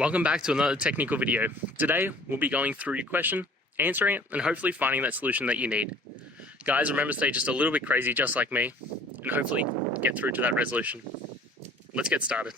Welcome back to another technical video. Today we'll be going through your question, answering it, and hopefully finding that solution that you need. Guys, remember to stay just a little bit crazy just like me, and hopefully get through to that resolution. Let's get started.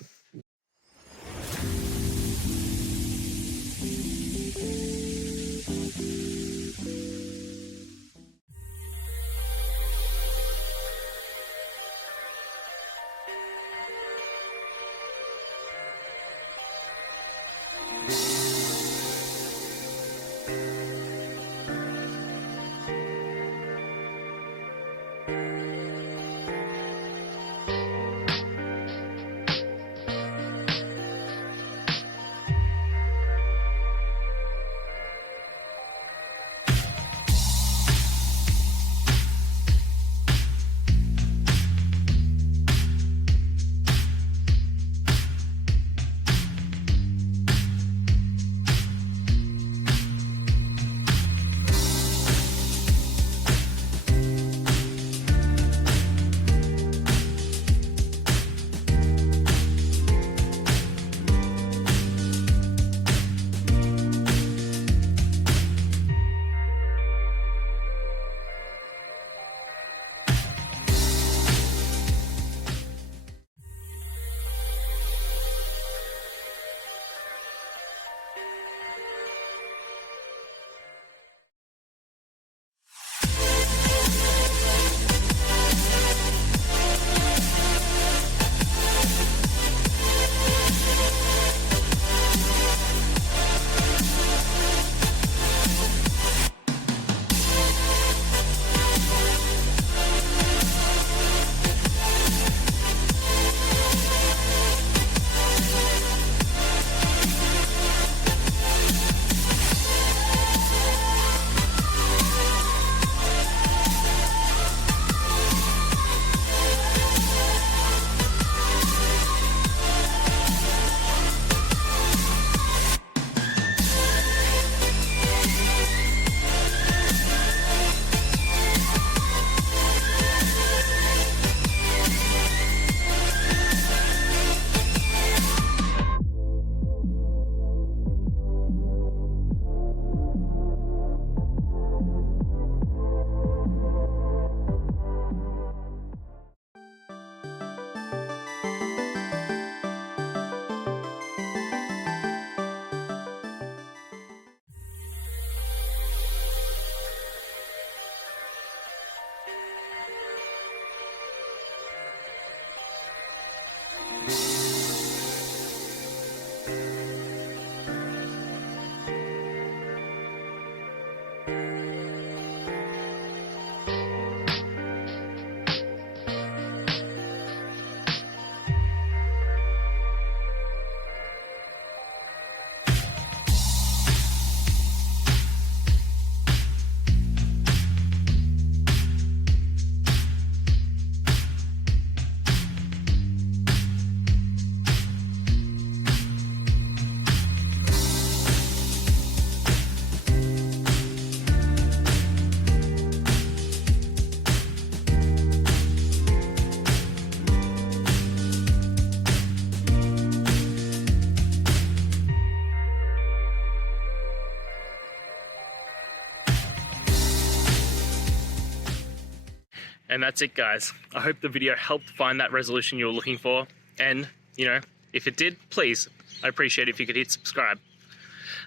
And that's it, guys. I hope the video helped find that resolution you were looking for. And, if it did, please, I'd appreciate it if you could hit subscribe.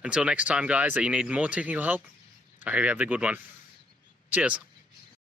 Until next time, guys, that you need more technical help, I hope you have a good one. Cheers.